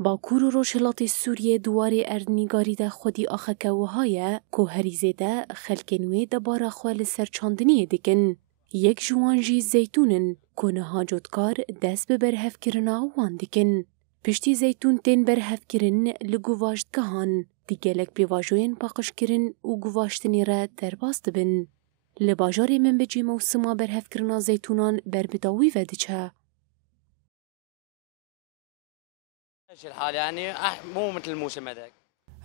باکوور و روشهلاتی سوریه دواری اردنیگاری ده خودی آخکه وهایه که هریزه ده خلکنوی ده بارا خوال سرچاندنیه دکن. یک جوانجی زیتونن که نها جدکار دست به برهف کرنا وان دکن. پشتی زیتون تین برهف کرن لگوواشت گهان دیگلک بیواجوین پاقش کرن و گواشتنی را در باست بن. لباجاری من بجی موسما برهف کرنا زیتونان بر بداوی وده چه؟ الحال يعني مو مثل الموسم هذاك.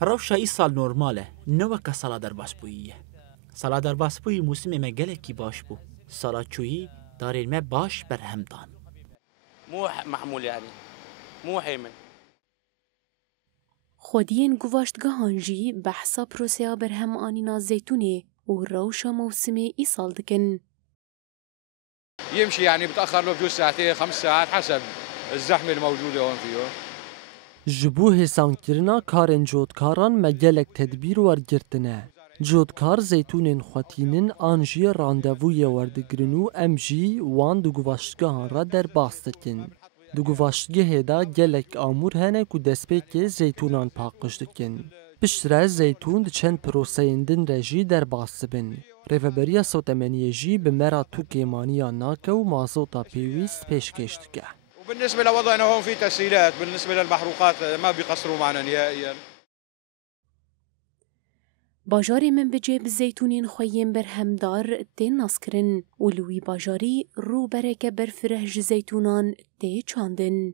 روشا ای سال نورماله نو که سالا در باسپویه. سالا در باسپوی موسم مگله کی باش بو. سالا چویی دارین ما باش بر همدان. مو محمول يعني مو حيمن. خودین گواشتگاهانجی بحثا پروسیا برهم آنینا زيتوني و روشا موسمي إيصال دكن. يمشي يعني بتأخر له بجوز ساعتين 5 ساعات حسب الزحمة الموجودة هون فيه. جبو هسان کرنا کارن جودکاران مگلک تدبیر ورگرتنه. جودکار زیتونین خواتینن آنجی راندووی وردگرنو امجی وان دو گواشتگاهان را در باستکن. دو گواشتگاه دا گلک آمور هنه که دسپیک زیتونان پاقش دکن. پشتره زیتون چند پروسیندن رجی در باست بن. ریفبریا سوتمنیه جی به مرا تو کیمانیا ناکه و مازوتا پیویست پیشکشت که. وبالنسبة لوضعنا هون في تسهيلات بالنسبة للمحروقات ما بيقصروا معنا نهائيا. باجاری من بجیب زیتونین خویم بر همدار تین ناسکرن و لوی باجاری رو برکه بر فرهج زیتونان تی چاندن.